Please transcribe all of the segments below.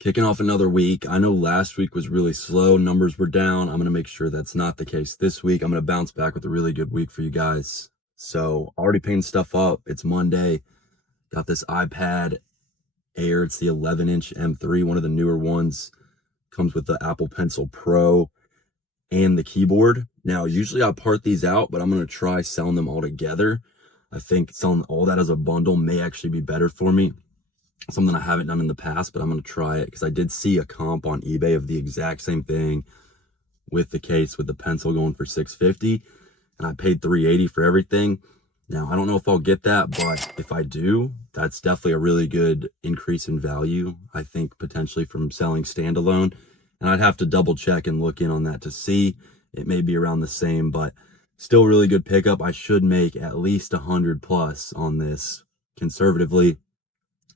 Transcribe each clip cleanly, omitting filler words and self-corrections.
Kicking off another week. I know last week was really slow. Numbers were down. I'm going to make sure that's not the case this week. I'm going to bounce back with a really good week for you guys. So, already picking stuff up. It's Monday. Got this iPad Air. It's the 11-inch M3, one of the newer ones. Comes with the Apple Pencil Pro and the keyboard. Now, usually I part these out, but I'm going to try selling them all together. I think selling all that as a bundle may actually be better for me. Something I haven't done in the past, but I'm going to try it because I did see a comp on eBay of the exact same thing with the case with the pencil going for $650, and I paid $380 for everything. Now, I don't know if I'll get that, but if I do, that's definitely a really good increase in value, I think, potentially from selling standalone. And I'd have to double check and look in on that to see. It may be around the same, but still really good pickup. I should make at least 100 plus on this conservatively.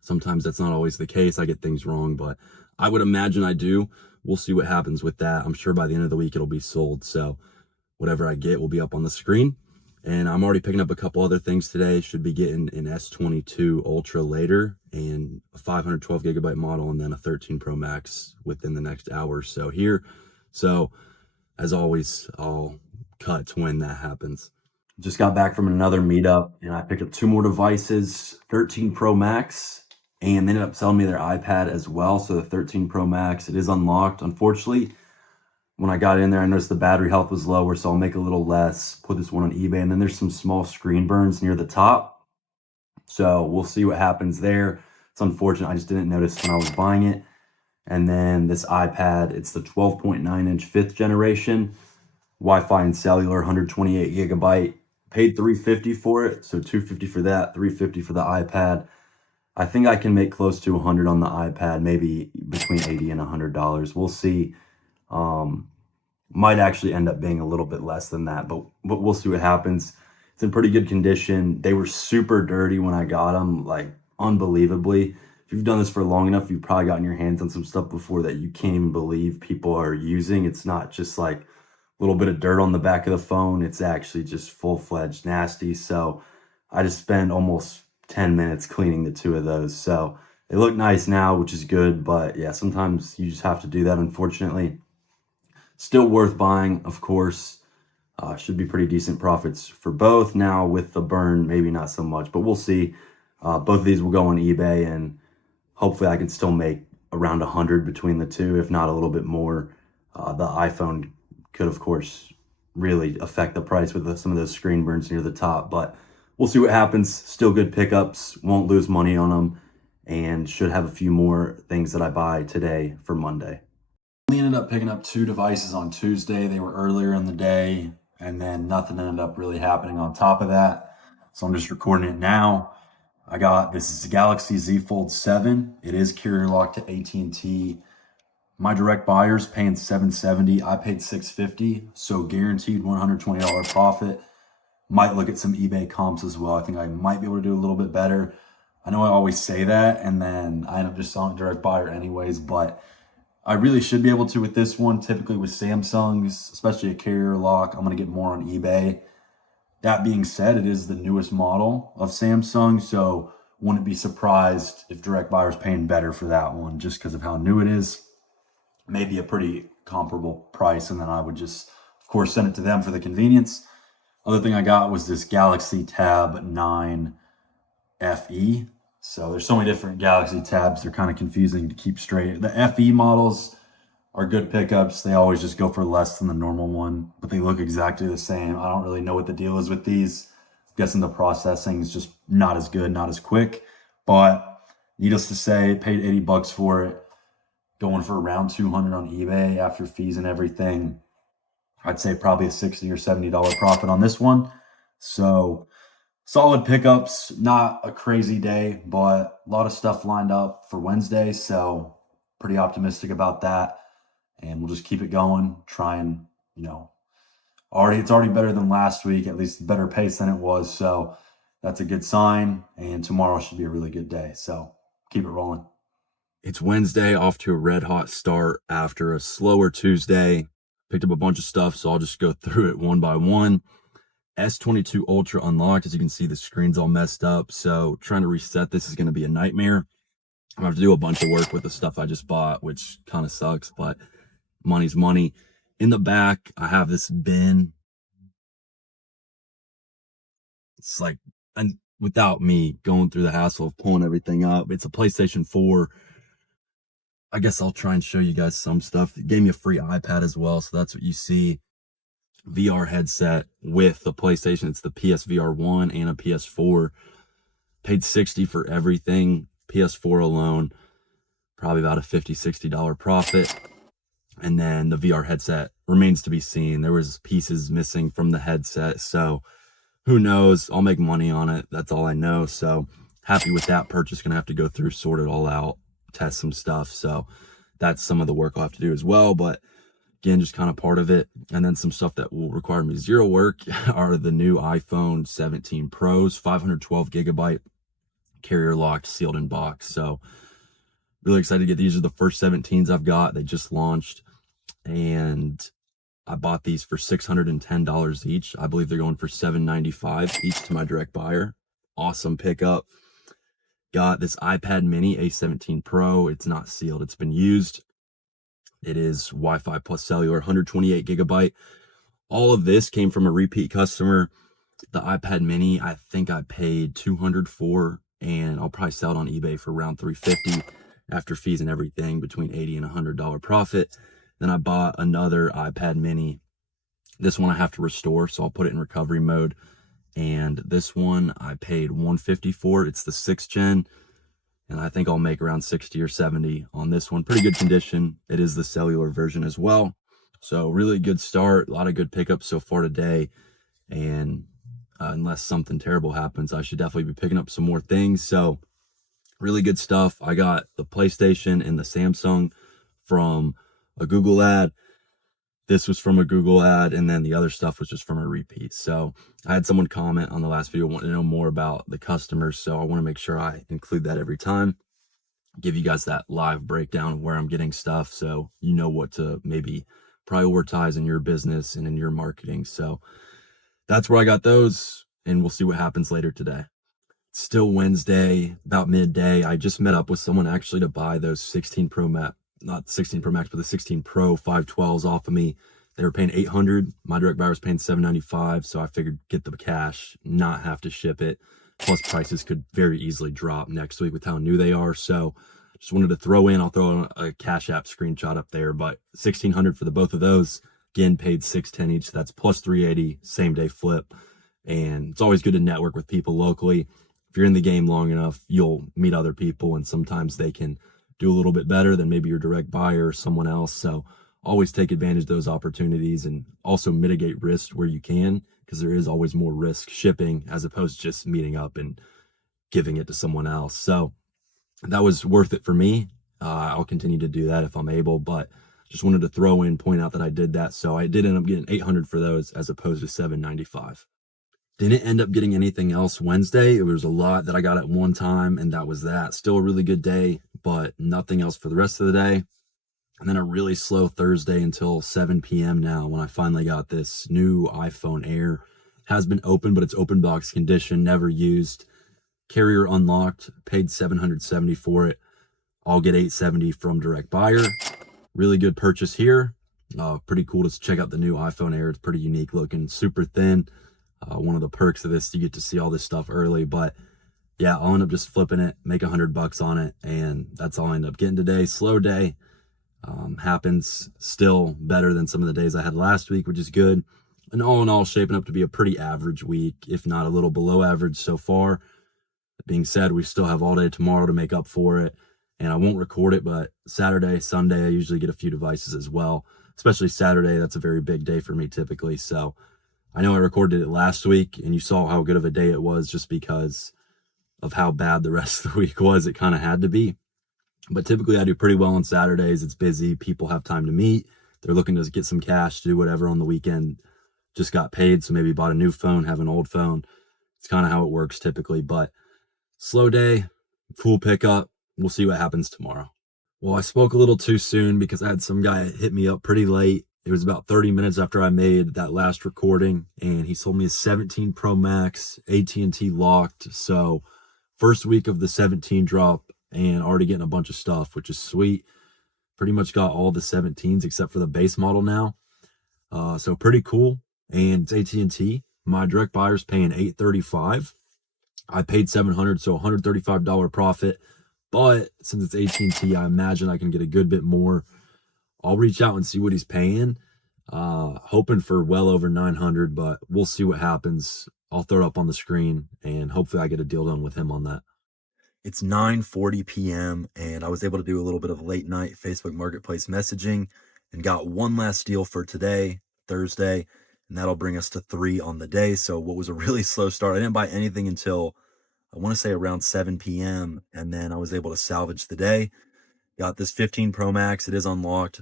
Sometimes that's not always the case. I get things wrong, but I would imagine I do. We'll see what happens with that. I'm sure by the end of the week it'll be sold. So whatever I get will be up on the screen. And I'm already picking up a couple other things today. Should be getting an S22 Ultra later and a 512 gigabyte model, and then a 13 Pro Max within the next hour or so here. So as always, I'll cut to when that happens. Just got back from another meetup and I picked up two more devices, 13 Pro Max, and they ended up selling me their iPad as well. So the 13 Pro Max, it is unlocked. Unfortunately, when I got in there, I noticed the battery health was lower, so I'll make a little less, put this one on eBay. And then there's some small screen burns near the top. So we'll see what happens there. It's unfortunate. I just didn't notice when I was buying it. And then this iPad, it's the 12.9-inch 5th generation, Wi-Fi and cellular, 128 gigabyte. Paid $350 for it, so $250 for that, $350 for the iPad. I think I can make close to 100 on the iPad, maybe between $80 and $100. We'll see. Might actually end up being a little bit less than that, but we'll see what happens. It's in pretty good condition. They were super dirty when I got them, like unbelievably. If you've done this for long enough, you've probably gotten your hands on some stuff before that you can't even believe people are using. It's not just like a little bit of dirt on the back of the phone. It's actually just full-fledged nasty. So I just spent almost 10 minutes cleaning the two of those. So they look nice now, which is good, but yeah, sometimes you just have to do that, unfortunately. Still worth buying, of course. Should be pretty decent profits for both. Now with the burn, maybe not so much, but we'll see. Both of these will go on eBay, and hopefully I can still make around 100 between the two, if not a little bit more. The iPhone could, of course, really affect the price with some of those screen burns near the top, but we'll see what happens. Still good pickups, won't lose money on them, and should have a few more things that I buy today for Monday. We ended up picking up two devices on Tuesday. They were earlier in the day, and then nothing ended up really happening on top of that. So I'm just recording it now. I got this Galaxy Z Fold 7. It is carrier locked to AT&T. My direct buyer's paying $770. I paid $650, so guaranteed $120 profit. Might look at some eBay comps as well. I think I might be able to do a little bit better. I know I always say that, and then I end up just selling direct buyer anyways, but I really should be able to with this one. Typically with Samsungs, especially a carrier lock, I'm going to get more on eBay. That being said, it is the newest model of Samsung, so wouldn't be surprised if direct buyer's paying better for that one just because of how new it is. Maybe a pretty comparable price, and then I would just, of course, send it to them for the convenience. Other thing I got was this Galaxy Tab 9 FE. So there's so many different Galaxy tabs. They're kind of confusing to keep straight. The FE models are good pickups. They always just go for less than the normal one, but they look exactly the same. I don't really know what the deal is with these. I'm guessing the processing is just not as good, not as quick, but needless to say, paid 80 bucks for it. Going for around 200 on eBay after fees and everything. I'd say probably a $60 or $70 profit on this one. So solid pickups, not a crazy day, but a lot of stuff lined up for Wednesday. So pretty optimistic about that. And we'll just keep it going, try and, it's already better than last week, at least better pace than it was. So that's a good sign. And tomorrow should be a really good day. So keep it rolling. It's Wednesday, off to a red hot start after a slower Tuesday. Picked up a bunch of stuff, so I'll just go through it one by one. S22 Ultra unlocked. As you can see, the screen's all messed up, so trying to reset this is going to be a nightmare. I'm gonna have to do a bunch of work with the stuff I just bought, which kind of sucks, but money's money. In the back, I have this bin. It's like, and without me going through the hassle of pulling everything up, it's a PlayStation 4. I guess I'll try and show you guys some stuff. It gave me a free iPad as well, so that's what you see. VR headset with the PlayStation. It's the PSVR 1 and a PS4. Paid 60 for everything. PS4 alone, probably about a $50-$60 profit. And then the VR headset remains to be seen. There was pieces missing from the headset, so who knows? I'll make money on it. That's all I know. So happy with that purchase. Gonna have to go through, sort it all out, test some stuff. So that's some of the work I'll have to do as well. But again, just kind of part of it. And then some stuff that will require me zero work are the new iPhone 17 Pros, 512 gigabyte, carrier locked, sealed in box. So really excited to get these. Are the first 17s I've got. They just launched, and I bought these for $610 each. I believe they're going for $795 each to my direct buyer. Awesome pickup. Got this iPad mini A17 Pro. It's not sealed. It's been used. It is Wi-Fi plus cellular, 128 gigabyte. All of this came from a repeat customer. The iPad mini, I think I paid $200 for, and I'll probably sell it on eBay for around $350 after fees and everything, between $80 and $100 profit. Then I bought another iPad mini. This one I have to restore, so I'll put it in recovery mode. And this one I paid $150 for. It's the 6th gen, and I think I'll make around 60 or 70 on this one. Pretty good condition. It is the cellular version as well. So really good start. A lot of good pickups so far today. And unless something terrible happens, I should definitely be picking up some more things. So really good stuff. I got the PlayStation and the Samsung from a Google ad. This was from a Google ad, and then the other stuff was just from a repeat. So I had someone comment on the last video wanting to know more about the customers, so I want to make sure I include that every time, give you guys that live breakdown of where I'm getting stuff, so you know what to maybe prioritize in your business and in your marketing. So that's where I got those, and we'll see what happens later today. It's still Wednesday, about midday. I just met up with someone actually to buy those 16 Pro Max, not 16 Pro Max, but the 16 Pro 512s off of me. They were paying $800. My direct buyer was paying $795. So I figured get the cash, not have to ship it. Plus prices could very easily drop next week with how new they are. So just wanted to throw in, I'll throw in a Cash App screenshot up there, but $1,600 for the both of those. Again, paid $610 each. So that's plus $380, same day flip. And it's always good to network with people locally. If you're in the game long enough, you'll meet other people, and sometimes they can do a little bit better than maybe your direct buyer or someone else. So always take advantage of those opportunities, and also mitigate risk where you can, because there is always more risk shipping as opposed to just meeting up and giving it to someone else. So that was worth it for me. I'll continue to do that if I'm able, but just wanted to throw in, point out that I did that. So I did end up getting $800 for those as opposed to $795. Didn't end up getting anything else Wednesday. It was a lot that I got at one time, and that was that. Still a really good day, but nothing else for the rest of the day. And then a really slow Thursday until 7 p.m. now, when I finally got this new iPhone Air. Has been open, but it's open box condition, never used. Carrier unlocked, paid $770 for it. I'll get $870 from direct buyer. Really good purchase here. Pretty cool to check out the new iPhone Air. It's pretty unique looking, super thin. One of the perks of this, you get to see all this stuff early. But yeah, I'll end up just flipping it, make $100 on it, and that's all I end up getting today. Slow day. Happens. Still better than some of the days I had last week, which is good. And all in all, shaping up to be a pretty average week, if not a little below average so far. That being said, we still have all day tomorrow to make up for it, and I won't record it, but Saturday, Sunday, I usually get a few devices as well, especially Saturday. That's a very big day for me typically. So I know I recorded it last week, and you saw how good of a day it was just because of how bad the rest of the week was. It kind of had to be. But typically I do pretty well on Saturdays. It's busy. People have time to meet. They're looking to get some cash, do whatever on the weekend. Just got paid, so maybe bought a new phone, have an old phone. It's kind of how it works typically. But slow day, cool pickup. We'll see what happens tomorrow. Well, I spoke a little too soon because I had some guy hit me up pretty late. It was about 30 minutes after I made that last recording, and he sold me a 17 Pro Max, AT&T locked. So first week of the 17 drop, and already getting a bunch of stuff, which is sweet. Pretty much got all the 17s except for the base model now. So pretty cool. And it's AT&T. My direct buyer's paying $835. I paid $700, so $135 profit. But since it's AT&T, I imagine I can get a good bit more. I'll reach out and see what he's paying. Hoping for well over 900, but we'll see what happens. I'll throw it up on the screen and hopefully I get a deal done with him on that. It's 9:40 p.m. and I was able to do a little bit of late night Facebook Marketplace messaging and got one last deal for today, Thursday, and that'll bring us to 3 on the day. So what was a really slow start, I didn't buy anything until I want to say around 7 p.m. and then I was able to salvage the day. Got this 15 Pro Max. It is unlocked.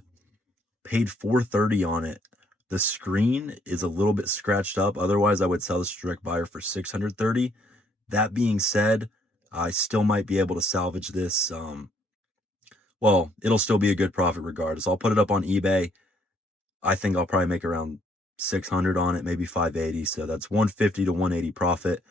Paid $430 on it. The screen is a little bit scratched up. Otherwise, I would sell this direct buyer for $630. That being said, I still might be able to salvage this. Well, it'll still be a good profit regardless. I'll put it up on eBay. I think I'll probably make around 600 on it, maybe 580. So that's 150 to 180 profit.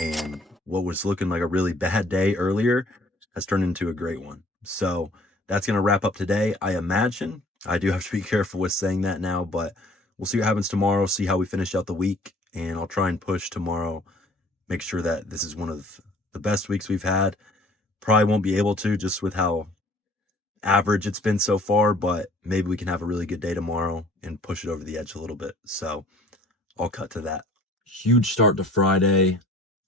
And what was looking like a really bad day earlier has turned into a great one. So that's going to wrap up today. I imagine I do have to be careful with saying that now, but we'll see what happens tomorrow, see how we finish out the week. And I'll try and push tomorrow, make sure that this is one of the best weeks we've had. Probably won't be able to just with how average it's been so far, but maybe we can have a really good day tomorrow and push it over the edge a little bit. So I'll cut to that. Huge start to Friday.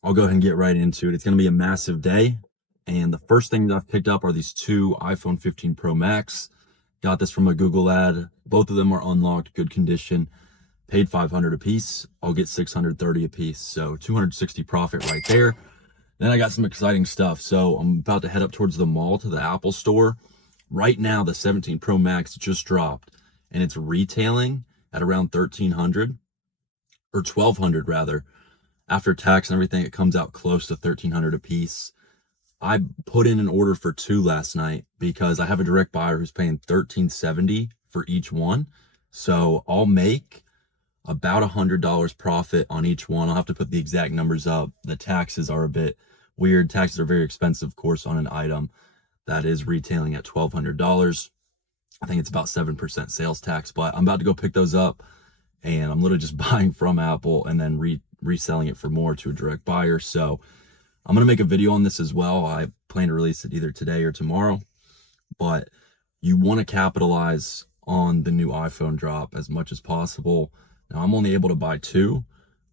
I'll go ahead and get right into it. It's going to be a massive day. And the first thing that I've picked up are these 2 iPhone 15 Pro Max. Got this from a Google ad. Both of them are unlocked, good condition. Paid $500 a piece. I'll get $630 a piece. So $260 profit right there. Then I got some exciting stuff. So I'm about to head up towards the mall to the Apple store. Right now, the 17 Pro Max just dropped and it's retailing at around $1,300 or $1,200 rather. After tax and everything, it comes out close to $1,300 a piece. I put in an order for 2 last night because I have a direct buyer who's paying $1,370 for each one. So I'll make about $100 profit on each one. I'll have to put the exact numbers up. The taxes are a bit weird. Taxes are very expensive, of course, on an item that is retailing at $1,200. I think it's about 7% sales tax, but I'm about to go pick those up and I'm literally just buying from Apple and then reselling it for more to a direct buyer. So I'm going to make a video on this as well. I plan to release it either today or tomorrow, but you want to capitalize on the new iPhone drop as much as possible. Now I'm only able to buy 2,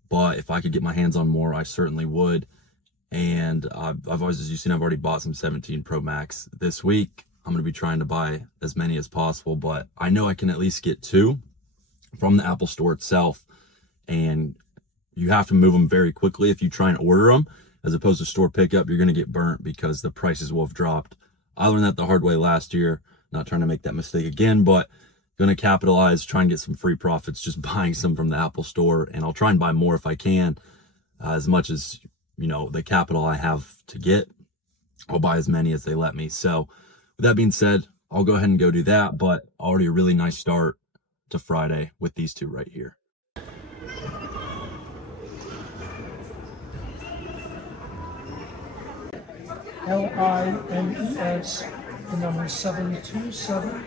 but if I could get my hands on more, I certainly would. And I've always, as you've seen, I've already bought some 17 Pro Max this week. I'm going to be trying to buy as many as possible, but I know I can at least get 2 from the Apple store itself. And you have to move them very quickly. If you try and order them as opposed to store pickup, you're going to get burnt because the prices will have dropped. I learned that the hard way last year, not trying to make that mistake again, but going to capitalize, try and get some free profits, just buying some from the Apple store. And I'll try and buy more if I can, as much as, you know, the capital I have to get. I'll buy as many as they let me. So with that being said, I'll go ahead and go do that, but already a really nice start to Friday with these 2 right here. LINES, the number 727.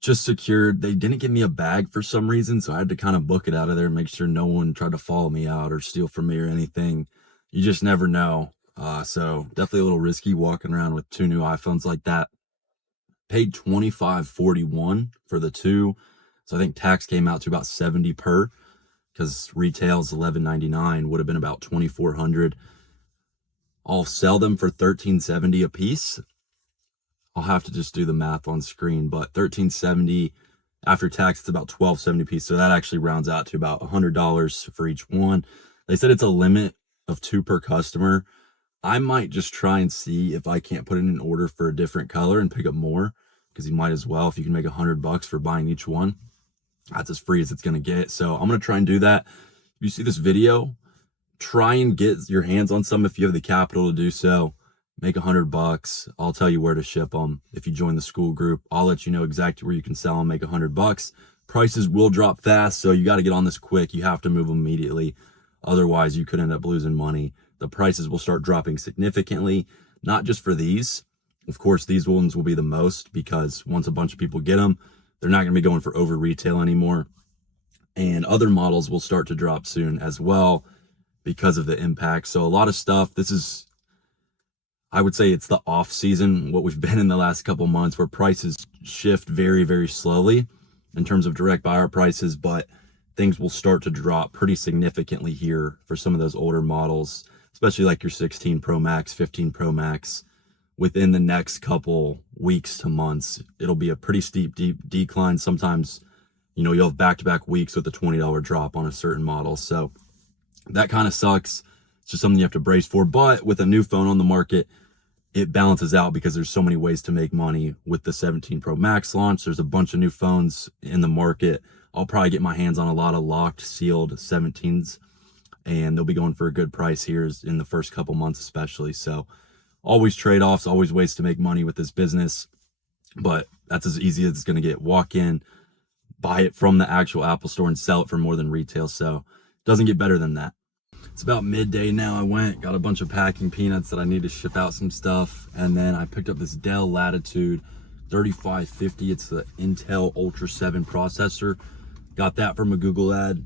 Just secured. They didn't give me a bag for some reason, so I had to kind of book it out of there, make sure no one tried to follow me out or steal from me or anything. You just never know. So definitely a little risky walking around with 2 new iPhones like that. Paid $25.41 for the 2. So I think tax came out to about $70 per, because retail's $11.99, would have been about $2,400. I'll sell them for $13.70 a piece. I'll have to just do the math on screen, but $13.70 after tax, it's about $12.70 a piece. So that actually rounds out to about $100 for each one. They said it's a limit of 2 per customer. I might just try and see if I can't put in an order for a different color and pick up more, because you might as well. If you can make $100 for buying each one, that's as free as it's going to get. So I'm going to try and do that. If you see this video, try and get your hands on some if you have the capital to do so. Make $100. I'll tell you where to ship them. If you join the school group, I'll let you know exactly where you can sell them, make $100. Prices will drop fast, so you got to get on this quick. You have to move them immediately. Otherwise, you could end up losing money. the prices will start dropping significantly, not just for these. Of course, these ones will be the most because once a bunch of people get them, they're not going to be going for over retail anymore. And other models will start to drop soon as well because of the impact. So a lot of stuff, this is, I would say it's the off season, what we've been in the last couple months, where prices shift very, very slowly in terms of direct buyer prices, but things will start to drop pretty significantly here for some of those older models, especially like your 16 Pro Max, 15 Pro Max. Within the next couple weeks to months, it'll be a pretty steep, deep decline. Sometimes, you'll have back-to-back weeks with a $20 drop on a certain model. So that kind of sucks. It's just something you have to brace for. But with a new phone on the market, it balances out because there's so many ways to make money with the 17 Pro Max launch. There's a bunch of new phones in the market. I'll probably get my hands on a lot of locked, sealed 17s, and they'll be going for a good price here in the first couple months especially. So always trade-offs, always ways to make money with this business, but that's as easy as it's going to get. Walk in, buy it from the actual Apple store and sell it for more than retail. So it doesn't get better than that. It's about midday now. I got a bunch of packing peanuts that I need to ship out some stuff. And then I picked up this Dell Latitude 3550. It's the Intel Ultra 7 processor. Got that from a Google ad.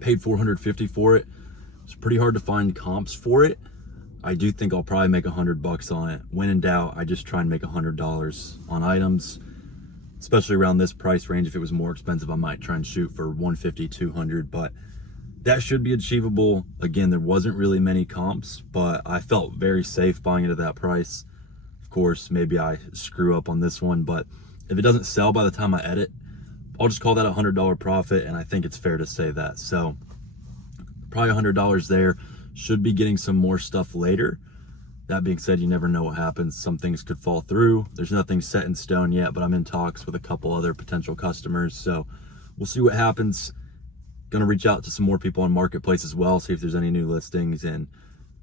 Paid $450 for it. It's pretty hard to find comps for it. I do think I'll probably make $100 on it. When in doubt, I just try and make $100 on items, especially around this price range. If it was more expensive, I might try and shoot for $150, $200, but that should be achievable. Again, there wasn't really many comps, but I felt very safe buying it at that price. Of course, maybe I screw up on this one, but if it doesn't sell by the time I edit, I'll just call that a $100 profit, and I think it's fair to say that. So probably $100 there. Should be getting some more stuff later. That being said, you never know what happens. Some things could fall through. There's nothing set in stone yet, but I'm in talks with a couple other potential customers. So we'll see what happens. Gonna reach out to some more people on Marketplace as well, see if there's any new listings, and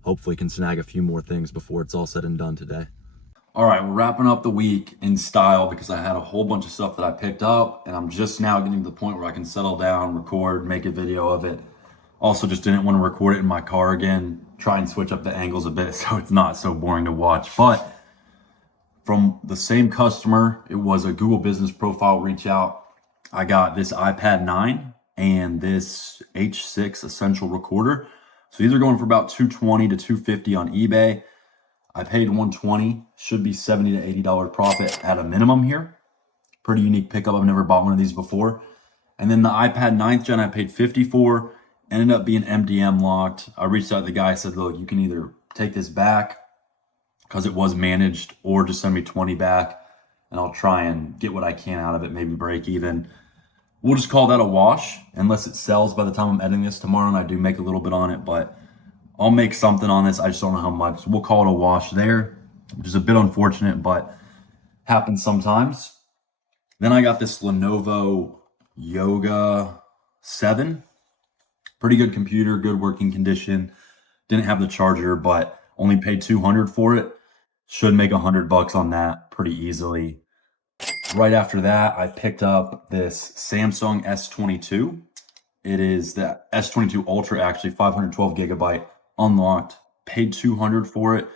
hopefully can snag a few more things before it's all said and done today. All right, we're wrapping up the week in style because I had a whole bunch of stuff that I picked up, and I'm just now getting to the point where I can settle down, record, make a video of it. Also just didn't want to record it in my car again, try and switch up the angles a bit so it's not so boring to watch. But from the same customer, it was a Google Business Profile reach out. I got this iPad 9 and this H6 Essential Recorder. So these are going for about $220 to $250 on eBay. I paid $120, should be $70 to $80 profit at a minimum here. Pretty unique pickup. I've never bought one of these before. And then the iPad 9th gen I paid $50 for. Ended up being MDM locked. I reached out to the guy, I said, look, you can either take this back because it was managed, or just send me 20 back and I'll try and get what I can out of it, maybe break even. We'll just call that a wash unless it sells by the time I'm editing this tomorrow, and I do make a little bit on it, but I'll make something on this. I just don't know how much. We'll call it a wash there, which is a bit unfortunate, but happens sometimes. Then I got this Lenovo Yoga 7. Pretty good computer, good working condition. Didn't have the charger, but only paid $200 for it. Should make $100 on that pretty easily. Right after that, I picked up this Samsung S22. It is the S22 Ultra, actually 512 gigabyte, unlocked. Paid $200 for it.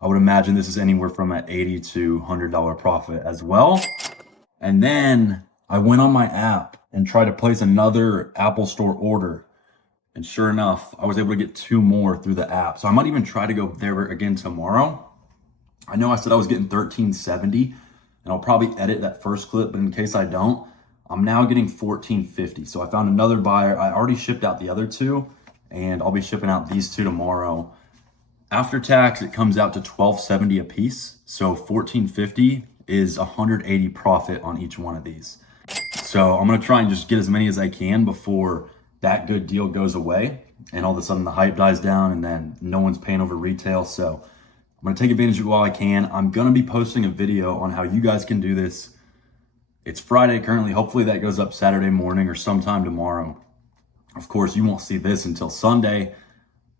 I would imagine this is anywhere from an $80 to $100 profit as well. And then I went on my app and tried to place another Apple Store order. And sure enough, I was able to get 2 more through the app. So I might even try to go there again tomorrow. I know I said I was getting $13.70, and I'll probably edit that first clip, but in case I don't, I'm now getting $14.50. So I found another buyer. I already shipped out the other 2, and I'll be shipping out these 2 tomorrow. After tax, it comes out to $12.70 a piece. So $14.50 is $180 profit on each one of these. So I'm gonna try and just get as many as I can before that good deal goes away and all of a sudden the hype dies down and then no one's paying over retail. So I'm gonna take advantage of it while I can. I'm gonna be posting a video on how you guys can do this. It's Friday currently. Hopefully that goes up Saturday morning or sometime tomorrow. Of course, you won't see this until Sunday,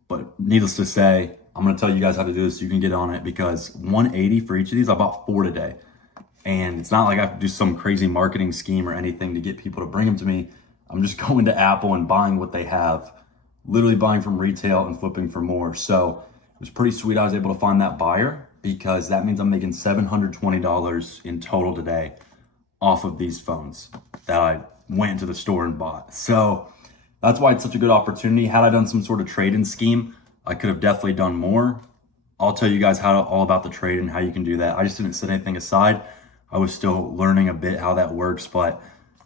but needless to say, I'm gonna tell you guys how to do this so you can get on it, because $180 for each of these, I bought 4 today. And it's not like I have to do some crazy marketing scheme or anything to get people to bring them to me. I'm just going to Apple and buying what they have literally buying from retail and flipping for more. So it was pretty sweet. I was able to find that buyer because that means I'm making $720 in total today off of these phones that I went into the store and bought. So that's why it's such a good opportunity. Had I done some sort of trade-in scheme, I could have definitely done more. I'll tell you guys all about the trade and how you can do that. I just didn't set anything aside. I was still learning a bit how that works, but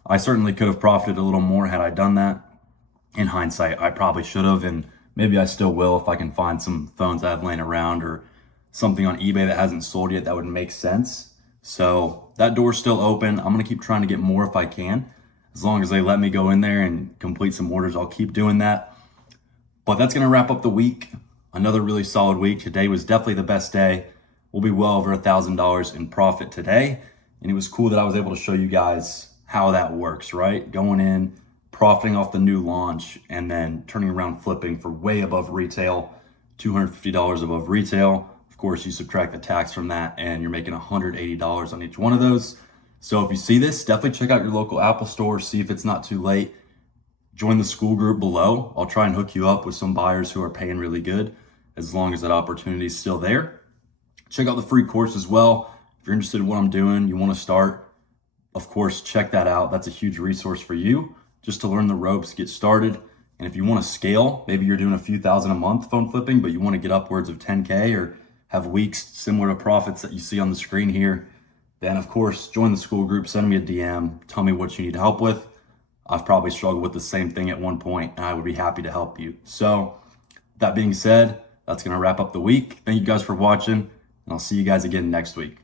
I certainly could have profited a little more had I done that. In hindsight, I probably should have, and maybe I still will if I can find some phones I have laying around or something on eBay that hasn't sold yet that would make sense. So that door's still open. I'm gonna keep trying to get more if I can. As long as they let me go in there and complete some orders, I'll keep doing that. But that's gonna wrap up the week. Another really solid week. Today was definitely the best day. We'll be well over $1,000 in profit today. And it was cool that I was able to show you guys how that works, right? Going in, profiting off the new launch, and then turning around flipping for way above retail, $250 above retail. Of course, you subtract the tax from that and you're making $180 on each one of those. So if you see this, definitely check out your local Apple store, see if it's not too late. Join the school group below. I'll try and hook you up with some buyers who are paying really good as long as that opportunity is still there. Check out the free course as well. If you're interested in what I'm doing, you want to start, of course, check that out. That's a huge resource for you just to learn the ropes, get started. And if you want to scale, maybe you're doing a few thousand a month phone flipping, but you want to get upwards of 10K or have weeks similar to profits that you see on the screen here, then of course, join the school group, send me a DM, tell me what you need help with. I've probably struggled with the same thing at one point, and I would be happy to help you. So that being said, that's going to wrap up the week. Thank you guys for watching, and I'll see you guys again next week.